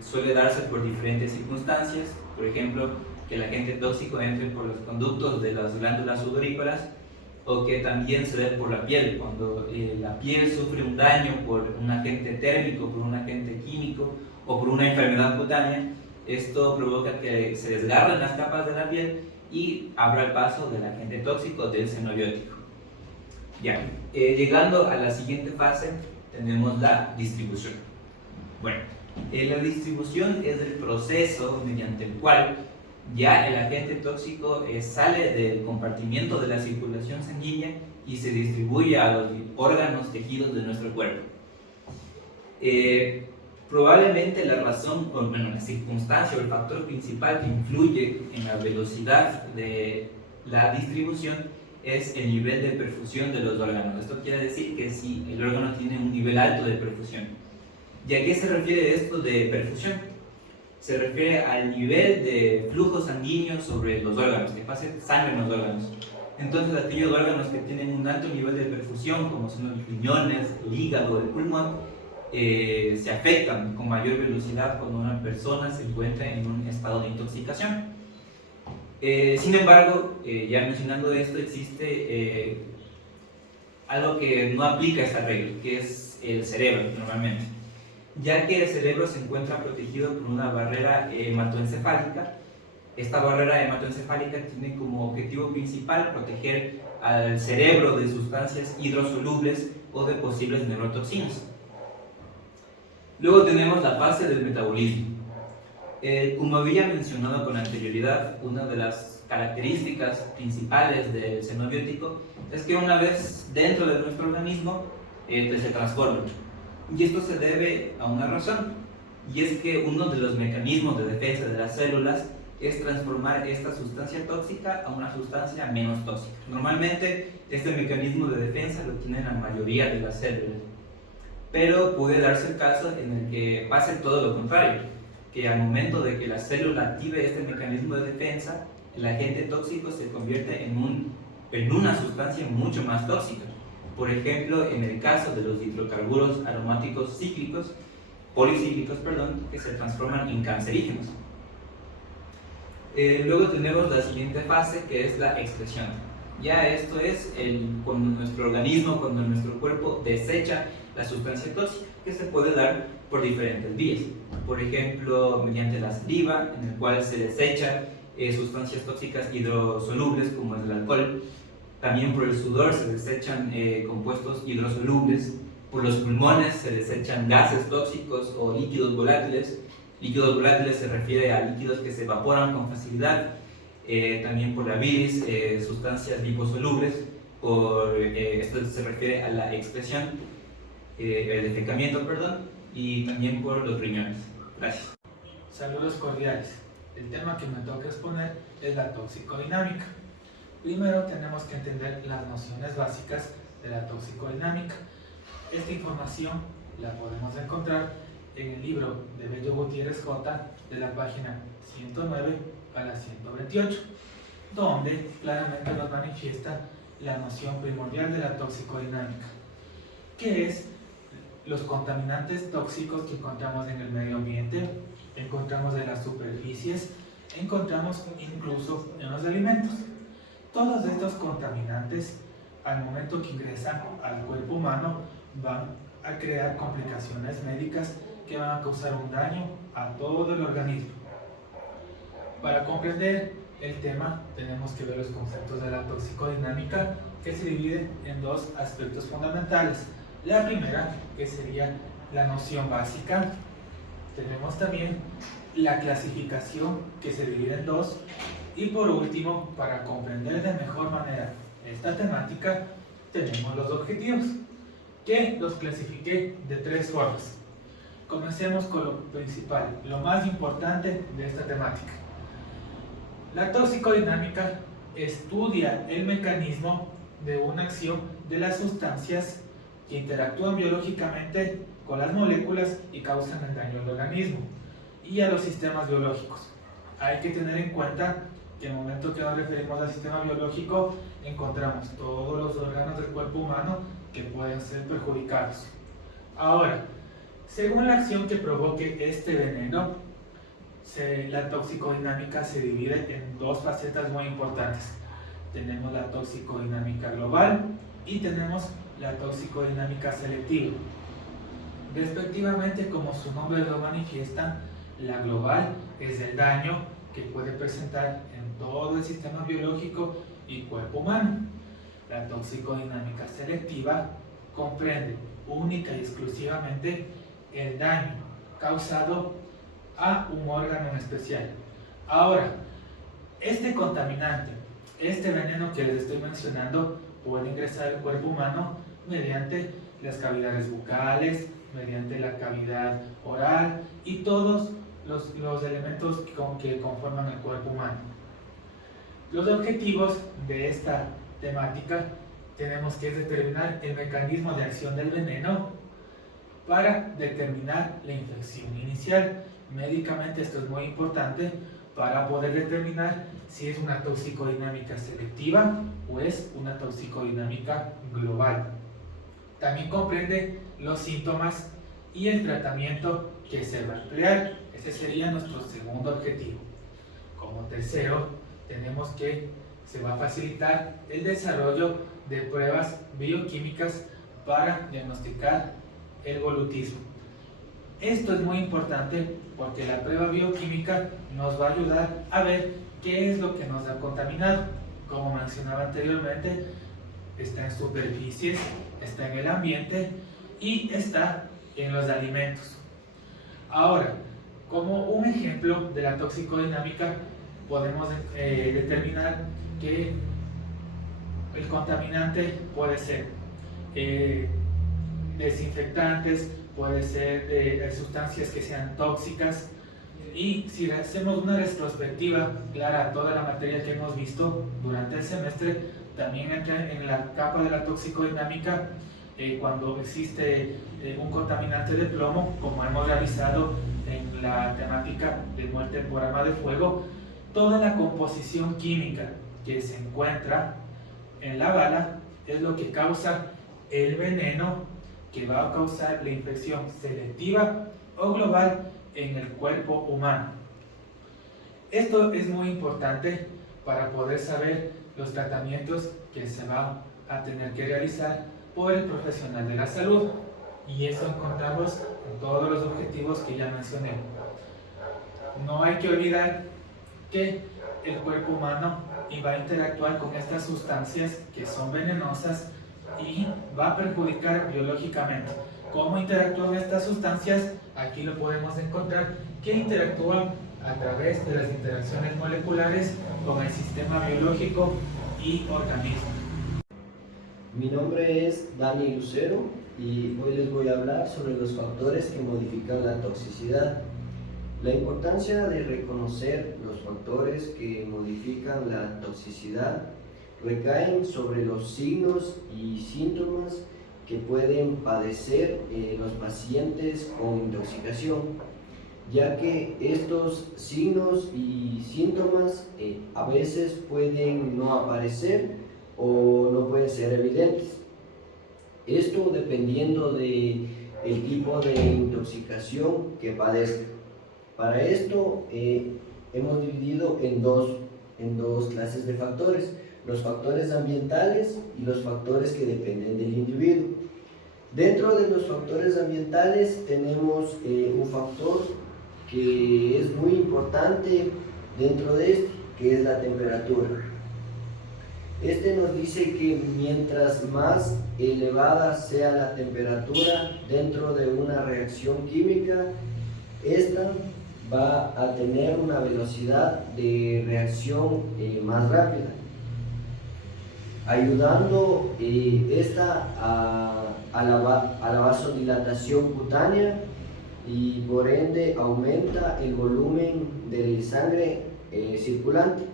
suele darse por diferentes circunstancias, por ejemplo, que el agente tóxico entre por los conductos de las glándulas sudoríparas, o que también se ve por la piel, cuando la piel sufre un daño por un agente térmico, por un agente químico o por una enfermedad cutánea. Esto provoca que se desgarren las capas de la piel y abra el paso del agente tóxico del xenobiótico. Ya, llegando a la siguiente fase, tenemos la distribución. La distribución es el proceso mediante el cual ya el agente tóxico sale del compartimiento de la circulación sanguínea y se distribuye a los órganos, tejidos de nuestro cuerpo. Probablemente la razón, la circunstancia o el factor principal que influye en la velocidad de la distribución es el nivel de perfusión de los órganos. Esto quiere decir que si el órgano tiene un nivel alto de perfusión. ¿Y a qué se refiere esto de perfusión? Se refiere al nivel de flujo sanguíneo sobre los órganos, que pase sangre en los órganos. Entonces, aquellos órganos que tienen un alto nivel de perfusión, como son los riñones, el hígado, el pulmón, se afectan con mayor velocidad cuando una persona se encuentra en un estado de intoxicación. Sin embargo, ya mencionando esto, existe algo que no aplica esta regla, que es el cerebro normalmente, ya que el cerebro se encuentra protegido por una barrera hematoencefálica. Esta barrera hematoencefálica tiene como objetivo principal proteger al cerebro de sustancias hidrosolubles o de posibles neurotoxinas. Luego tenemos la fase del metabolismo. Como había mencionado con anterioridad, una de las características principales del xenobiótico es que una vez dentro de nuestro organismo se transforma. Y esto se debe a una razón, y es que uno de los mecanismos de defensa de las células es transformar esta sustancia tóxica a una sustancia menos tóxica. Normalmente este mecanismo de defensa lo tienen la mayoría de las células, pero puede darse el caso en el que pase todo lo contrario, que al momento de que la célula active este mecanismo de defensa, el agente tóxico se convierte en una sustancia mucho más tóxica. Por ejemplo, en el caso de los hidrocarburos aromáticos policíclicos, que se transforman en cancerígenos. Luego tenemos la siguiente fase, que es la excreción. Ya esto es cuando nuestro organismo, cuando nuestro cuerpo desecha la sustancia tóxica, que se puede dar por diferentes vías. Por ejemplo, mediante la saliva, en el cual se desechan sustancias tóxicas hidrosolubles como es el alcohol. También por el sudor se desechan compuestos hidrosolubles. Por los pulmones se desechan gases tóxicos o líquidos volátiles. Líquidos volátiles se refiere a líquidos que se evaporan con facilidad. También por la bilis, sustancias liposolubles. Esto se refiere a la excreción, el defecamiento, y también por los riñones. Gracias. Saludos cordiales. El tema que me toca exponer es la toxicodinámica. Primero tenemos que entender las nociones básicas de la toxicodinámica. Esta información la podemos encontrar en el libro de Bello Gutiérrez J, de la página 109 a la 128, donde claramente nos manifiesta la noción primordial de la toxicodinámica, que es los contaminantes tóxicos que encontramos en el medio ambiente, encontramos en las superficies, encontramos incluso en los alimentos. Todos estos contaminantes, al momento que ingresan al cuerpo humano, van a crear complicaciones médicas que van a causar un daño a todo el organismo. Para comprender el tema, tenemos que ver los conceptos de la toxicodinámica, que se dividen en dos aspectos fundamentales. La primera, que sería la noción básica. Tenemos también la clasificación, que se divide en dos. Y por último, para comprender de mejor manera esta temática, tenemos los objetivos, que los clasifiqué de tres formas. Comencemos con lo principal, lo más importante de esta temática. La toxicodinámica estudia el mecanismo de una acción de las sustancias que interactúan biológicamente con las moléculas y causan el daño al organismo y a los sistemas biológicos. Hay que tener en cuenta que en el momento que nos referimos al sistema biológico, encontramos todos los órganos del cuerpo humano que pueden ser perjudicados. Ahora, según la acción que provoque este veneno, la toxicodinámica se divide en dos facetas muy importantes. Tenemos la toxicodinámica global y tenemos la toxicodinámica selectiva. Respectivamente, como su nombre lo manifiesta, la global es el daño que puede presentar en todo el sistema biológico y cuerpo humano. La toxicodinámica selectiva comprende única y exclusivamente el daño causado a un órgano en especial. Ahora, este contaminante, este veneno que les estoy mencionando, puede ingresar al cuerpo humano mediante las cavidades bucales, mediante la cavidad oral y todos los elementos que conforman el cuerpo humano. Los objetivos de esta temática tenemos que determinar el mecanismo de acción del veneno para determinar la infección inicial. Médicamente esto es muy importante para poder determinar si es una toxicodinámica selectiva o es una toxicodinámica global. También comprende los síntomas y el tratamiento que se va a emplear. Ese sería nuestro segundo objetivo. Como tercero, tenemos que se va a facilitar el desarrollo de pruebas bioquímicas para diagnosticar el volutismo. Esto es muy importante porque la prueba bioquímica nos va a ayudar a ver qué es lo que nos ha contaminado. Como mencionaba anteriormente, está en superficies, está en el ambiente y está en los alimentos. Ahora, como un ejemplo de la toxicodinámica, podemos determinar que el contaminante puede ser desinfectantes, puede ser sustancias que sean tóxicas, y si hacemos una retrospectiva clara a toda la materia que hemos visto durante el semestre, también entra en la capa de la toxicodinámica cuando existe un contaminante de plomo, como hemos realizado en la temática de muerte por arma de fuego. Toda la composición química que se encuentra en la bala es lo que causa el veneno que va a causar la infección selectiva o global en el cuerpo humano. Esto es muy importante para poder saber los tratamientos que se va a tener que realizar por el profesional de la salud, y eso encontramos en todos los objetivos que ya mencioné. No hay que olvidar que el cuerpo humano va a interactuar con estas sustancias que son venenosas y va a perjudicar biológicamente. ¿Cómo interactúan estas sustancias? Aquí lo podemos encontrar, que interactúan a través de las interacciones moleculares con el sistema biológico y organismo. Mi nombre es Dani Lucero y hoy les voy a hablar sobre los factores que modifican la toxicidad. La importancia de reconocer los factores que modifican la toxicidad recaen sobre los signos y síntomas que pueden padecer los pacientes con intoxicación. ya que estos signos y síntomas a veces pueden no aparecer o no pueden ser evidentes. Esto dependiendo del tipo de intoxicación que padezca. Para esto hemos dividido en dos clases de factores: los factores ambientales y los factores que dependen del individuo. Dentro de los factores ambientales tenemos un factor que es muy importante dentro de esto, que es la temperatura. Este nos dice que mientras más elevada sea la temperatura dentro de una reacción química, esta va a tener una velocidad de reacción más rápida, ayudando esta a la vasodilatación cutánea, y por ende aumenta el volumen de sangre circulante.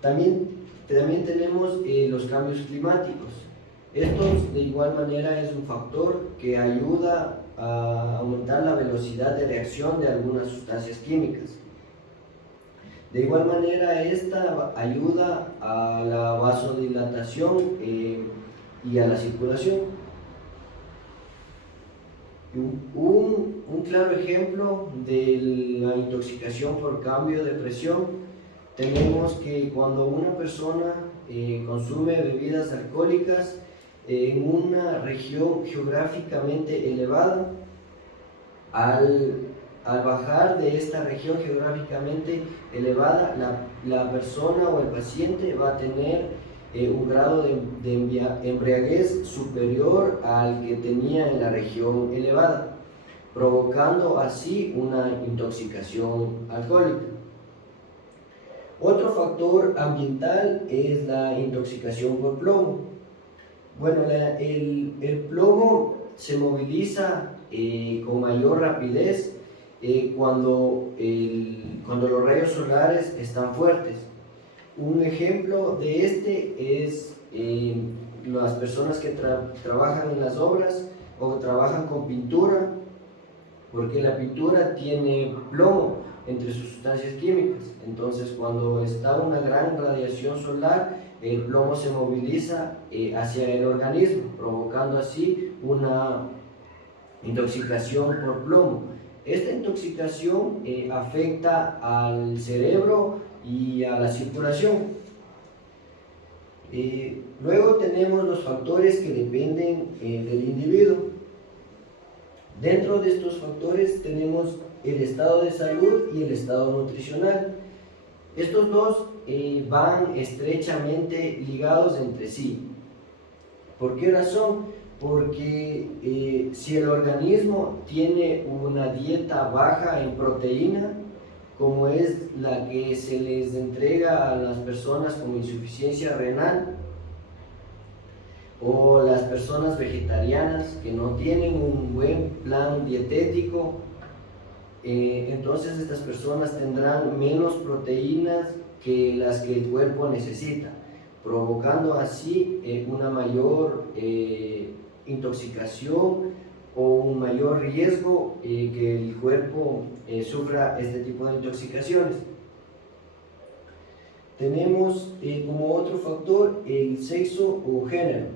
También tenemos los cambios climáticos. Estos de igual manera es un factor que ayuda a aumentar la velocidad de reacción de algunas sustancias químicas. De igual manera, esta ayuda a la vasodilatación y a la circulación. Un claro ejemplo de la intoxicación por cambio de presión, tenemos que cuando una persona consume bebidas alcohólicas en una región geográficamente elevada, al bajar de esta región geográficamente elevada, la persona o el paciente va a tener un grado de embriaguez superior al que tenía en la región elevada, provocando así una intoxicación alcohólica. Otro factor ambiental es la intoxicación por plomo. Bueno, el plomo se moviliza con mayor rapidez cuando los rayos solares están fuertes. Un ejemplo de este es las personas que trabajan en las obras o trabajan con pintura, porque la pintura tiene plomo entre sus sustancias químicas. Entonces, cuando está una gran radiación solar, el plomo se moviliza hacia el organismo, provocando así una intoxicación por plomo. Esta intoxicación afecta al cerebro y a la circulación. Luego tenemos los factores que dependen del individuo. Dentro de estos factores tenemos el estado de salud y el estado nutricional. Estos dos van estrechamente ligados entre sí. ¿Por qué razón? Porque si el organismo tiene una dieta baja en proteína, como es la que se les entrega a las personas con insuficiencia renal, o las personas vegetarianas que no tienen un buen plan dietético, entonces estas personas tendrán menos proteínas que las que el cuerpo necesita, provocando así una mayor intoxicación o un mayor riesgo que el cuerpo sufra este tipo de intoxicaciones. Tenemos como otro factor el sexo o género.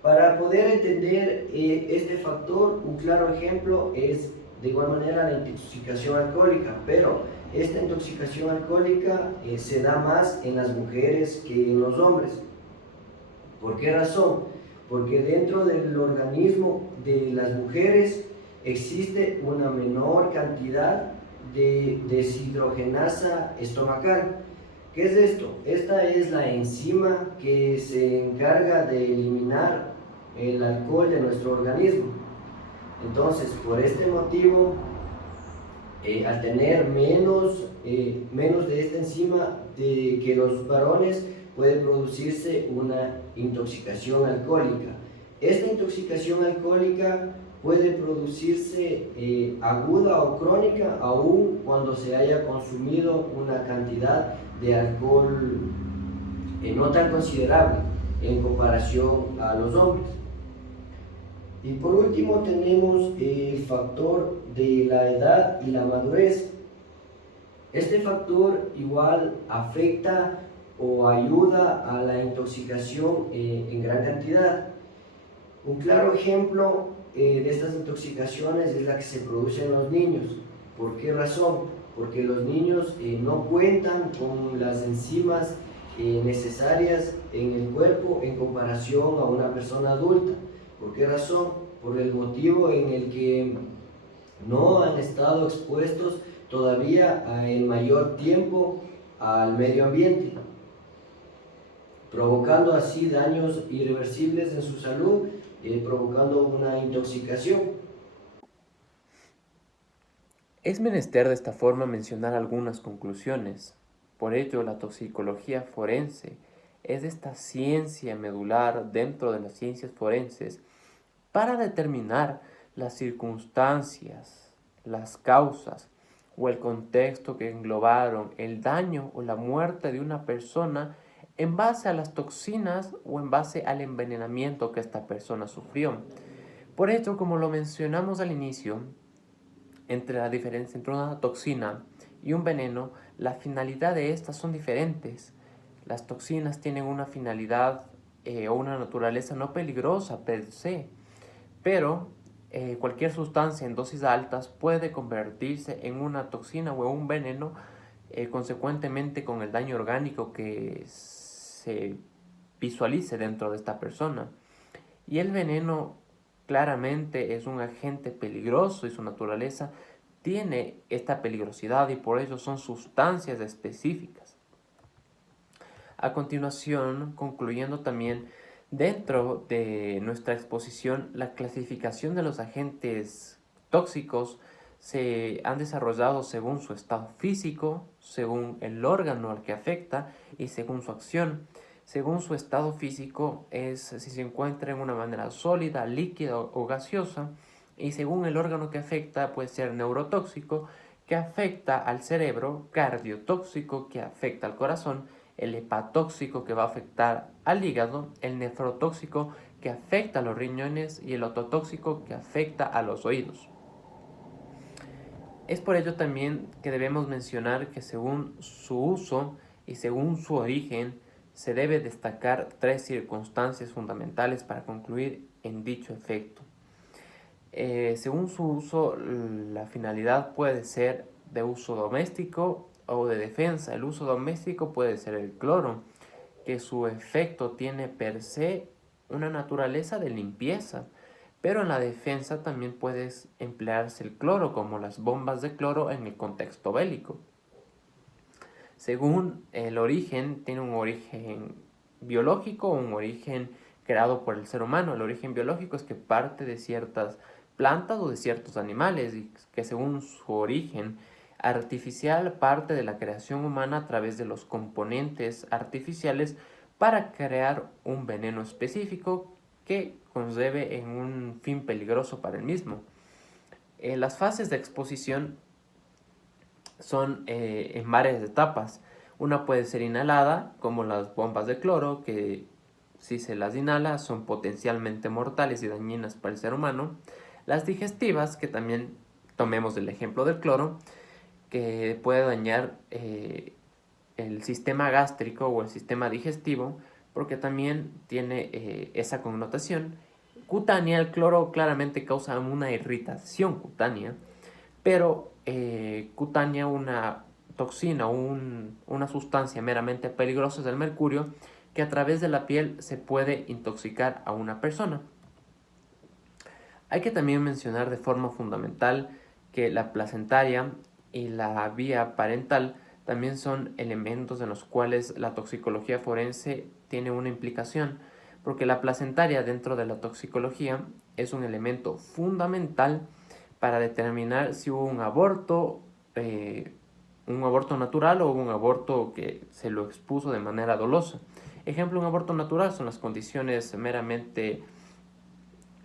Para poder entender este factor, un claro ejemplo es de igual manera la intoxicación alcohólica, pero esta intoxicación alcohólica se da más en las mujeres que en los hombres. ¿Por qué razón? Porque dentro del organismo de las mujeres existe una menor cantidad de deshidrogenasa estomacal. ¿Qué es esto? Esta es la enzima que se encarga de eliminar el alcohol de nuestro organismo. Entonces, por este motivo, al tener menos de esta enzima que los varones, puede producirse una intoxicación alcohólica. Esta intoxicación alcohólica puede producirse aguda o crónica, aun cuando se haya consumido una cantidad de alcohol no tan considerable en comparación a los hombres. Y por último tenemos el factor de la edad y la madurez. Este factor igual afecta o ayuda a la intoxicación en gran cantidad. Un claro ejemplo de estas intoxicaciones es la que se produce en los niños. ¿Por qué razón? Porque los niños no cuentan con las enzimas necesarias en el cuerpo en comparación a una persona adulta. ¿Por qué razón? Por el motivo en el que no han estado expuestos todavía en mayor tiempo al medio ambiente, provocando así daños irreversibles en su salud, provocando una intoxicación. Es menester de esta forma mencionar algunas conclusiones. Por ello, la toxicología forense es esta ciencia medular dentro de las ciencias forenses para determinar las circunstancias, las causas o el contexto que englobaron el daño o la muerte de una persona en base a las toxinas o en base al envenenamiento que esta persona sufrió. Por ello, como lo mencionamos al inicio, entre la diferencia entre una toxina y un veneno, la finalidad de estas son diferentes. Las toxinas tienen una finalidad o una naturaleza no peligrosa per se, pero cualquier sustancia en dosis altas puede convertirse en una toxina o un veneno, consecuentemente con el daño orgánico que se visualice dentro de esta persona. Y el veneno claramente es un agente peligroso y su naturaleza tiene esta peligrosidad y por ello son sustancias específicas. A continuación, concluyendo también dentro de nuestra exposición, la clasificación de los agentes tóxicos se han desarrollado según su estado físico, según el órgano al que afecta y según su acción. Según su estado físico es si se encuentra en una manera sólida, líquida o gaseosa, y según el órgano que afecta puede ser neurotóxico, que afecta al cerebro, cardiotóxico, que afecta al corazón, el hepatóxico, que va a afectar al hígado, el nefrotóxico, que afecta a los riñones, y el ototóxico, que afecta a los oídos. Es por ello también que debemos mencionar que según su uso y según su origen, se debe destacar 3 circunstancias fundamentales para concluir en dicho efecto. Según su uso, la finalidad puede ser de uso doméstico o de defensa. El uso doméstico puede ser el cloro, que su efecto tiene per se una naturaleza de limpieza, pero en la defensa también puede emplearse el cloro, como las bombas de cloro en el contexto bélico. Según el origen, tiene un origen biológico o un origen creado por el ser humano. El origen biológico es que parte de ciertas plantas o de ciertos animales y que según su origen artificial parte de la creación humana a través de los componentes artificiales para crear un veneno específico que concebe en un fin peligroso para el mismo. Las fases de exposición son en varias etapas. Una puede ser inhalada, como las bombas de cloro, que si se las inhala son potencialmente mortales y dañinas para el ser humano. Las digestivas, que también tomemos el ejemplo del cloro, que puede dañar el sistema gástrico o el sistema digestivo, porque también tiene esa connotación. Cutánea, el cloro claramente causa una irritación cutánea, pero cutánea, una toxina o una sustancia meramente peligrosa es el mercurio, que a través de la piel se puede intoxicar a una persona. Hay que también mencionar de forma fundamental que la placentaria y la vía parental también son elementos en los cuales la toxicología forense tiene una implicación, porque la placentaria dentro de la toxicología es un elemento fundamental para determinar si hubo un aborto natural o un aborto que se lo expuso de manera dolosa. Ejemplo, un aborto natural son las condiciones meramente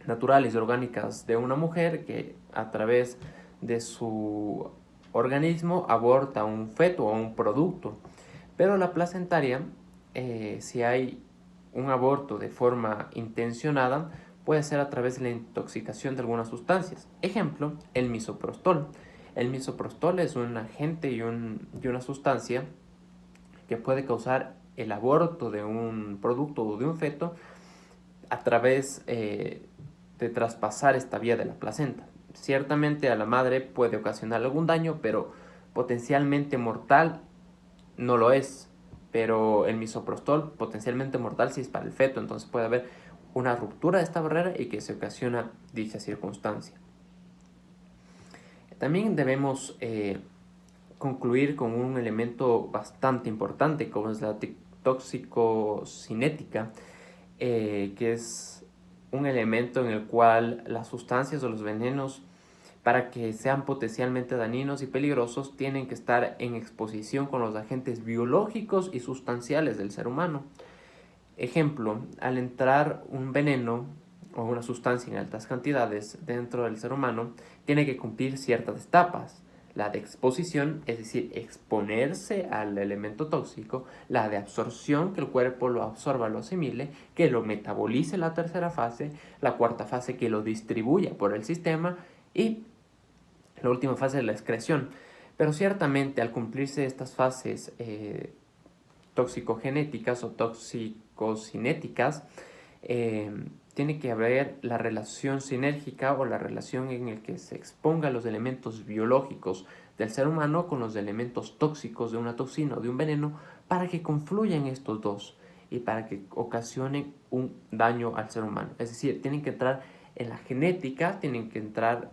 naturales y orgánicas de una mujer que a través de su organismo aborta un feto o un producto. Pero la placentaria, si hay un aborto de forma intencionada, puede ser a través de la intoxicación de algunas sustancias. Ejemplo, el misoprostol. El misoprostol es un agente y una sustancia que puede causar el aborto de un producto o de un feto a través de traspasar esta vía de la placenta. Ciertamente a la madre puede ocasionar algún daño, pero potencialmente mortal no lo es. Pero el misoprostol potencialmente mortal sí es para el feto, entonces puede haber una ruptura de esta barrera y que se ocasiona dicha circunstancia. También debemos concluir con un elemento bastante importante como es la toxicocinética, que es un elemento en el cual las sustancias o los venenos, para que sean potencialmente dañinos y peligrosos, tienen que estar en exposición con los agentes biológicos y sustanciales del ser humano. Ejemplo, al entrar un veneno o una sustancia en altas cantidades dentro del ser humano, tiene que cumplir ciertas etapas. La de exposición, es decir, exponerse al elemento tóxico, la de absorción, que el cuerpo lo absorba, lo asimile, que lo metabolice, la tercera fase, la cuarta fase, que lo distribuya por el sistema, y la última fase es la excreción. Pero ciertamente al cumplirse estas fases toxicogenéticas o toxicocinéticas, tiene que haber la relación sinérgica o la relación en el que se expongan los elementos biológicos del ser humano con los elementos tóxicos de una toxina o de un veneno para que confluyan estos dos y para que ocasionen un daño al ser humano. Es decir, tienen que entrar en la genética, tienen que entrar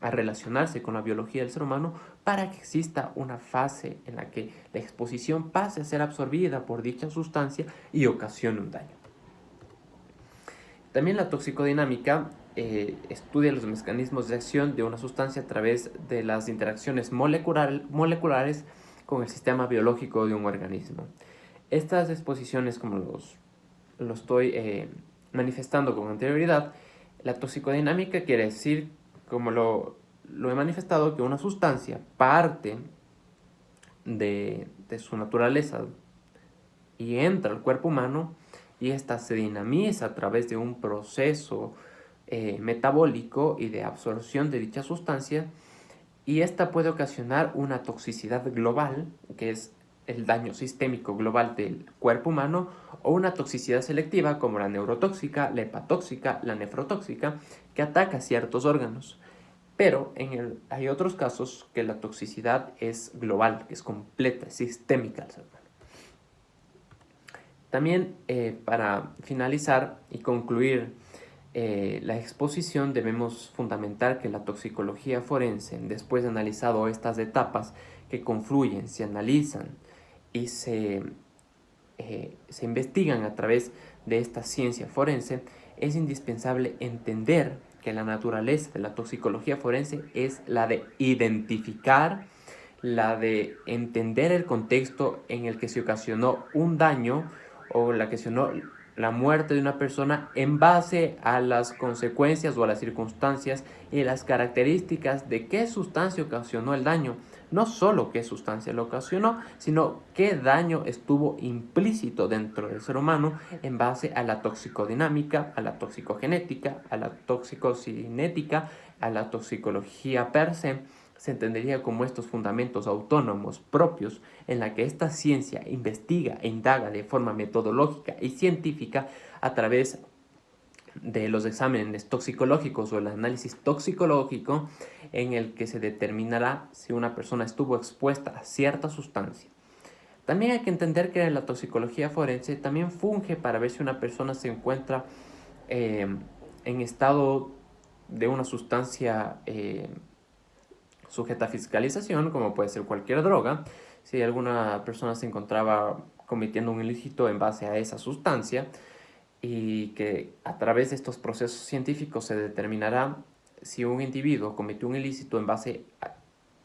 a relacionarse con la biología del ser humano para que exista una fase en la que la exposición pase a ser absorbida por dicha sustancia y ocasione un daño. También la toxicodinámica estudia los mecanismos de acción de una sustancia a través de las interacciones moleculares con el sistema biológico de un organismo. Estas exposiciones, como lo estoy manifestando con anterioridad, la toxicodinámica quiere decir, como lo he manifestado, que una sustancia parte de su naturaleza y entra al cuerpo humano y esta se dinamiza a través de un proceso metabólico y de absorción de dicha sustancia, y esta puede ocasionar una toxicidad global, que es el daño sistémico global del cuerpo humano, o una toxicidad selectiva como la neurotóxica, la hepatóxica, la nefrotóxica, que ataca ciertos órganos. Pero hay otros casos que la toxicidad es global, que es completa, es sistémica al ser humano. También para finalizar y concluir la exposición, debemos fundamentar que la toxicología forense, después de analizado estas etapas que confluyen, se analizan y se investigan a través de esta ciencia forense, es indispensable entender que la naturaleza de la toxicología forense es la de identificar, la de entender el contexto en el que se ocasionó un daño o la que ocasionó la muerte de una persona en base a las consecuencias o a las circunstancias y las características de qué sustancia ocasionó el daño. No solo qué sustancia lo ocasionó, sino qué daño estuvo implícito dentro del ser humano en base a la toxicodinámica, a la toxicogenética, a la toxicocinética, a la toxicología per se. Se entendería como estos fundamentos autónomos propios en la que esta ciencia investiga e indaga de forma metodológica y científica a través de los exámenes toxicológicos o el análisis toxicológico, en el que se determinará si una persona estuvo expuesta a cierta sustancia. También hay que entender que la toxicología forense también funge para ver si una persona se encuentra en estado de una sustancia sujeta a fiscalización, como puede ser cualquier droga. Si alguna persona se encontraba cometiendo un ilícito en base a esa sustancia, y que a través de estos procesos científicos se determinará si un individuo cometió un ilícito en base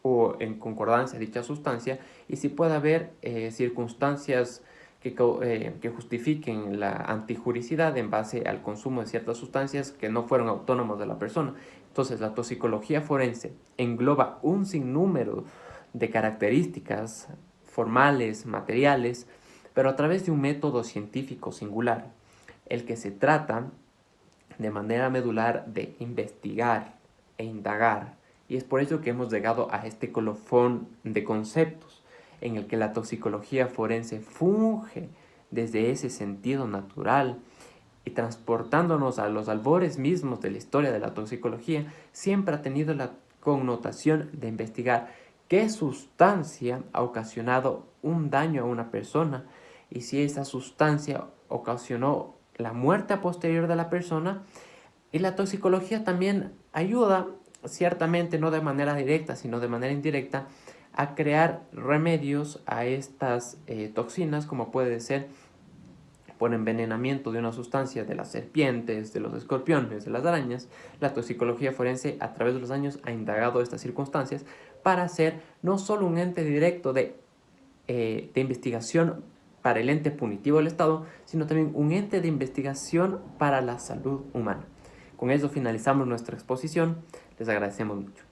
o en concordancia a dicha sustancia, y si puede haber circunstancias que justifiquen la antijuricidad en base al consumo de ciertas sustancias que no fueron autónomos de la persona. Entonces, la toxicología forense engloba un sinnúmero de características formales, materiales, pero a través de un método científico singular, el que se trata de manera medular de investigar e indagar. Y es por eso que hemos llegado a este colofón de conceptos en el que la toxicología forense funge desde ese sentido natural y transportándonos a los albores mismos de la historia de la toxicología, siempre ha tenido la connotación de investigar qué sustancia ha ocasionado un daño a una persona y si esa sustancia ocasionó la muerte a posterior de la persona. Y la toxicología también ayuda, ciertamente no de manera directa, sino de manera indirecta, a crear remedios a estas toxinas, como puede ser por envenenamiento de una sustancia de las serpientes, de los escorpiones, de las arañas. La toxicología forense a través de los años ha indagado estas circunstancias para ser no solo un ente directo de investigación para el ente punitivo del Estado, sino también un ente de investigación para la salud humana. Con eso finalizamos nuestra exposición. Les agradecemos mucho.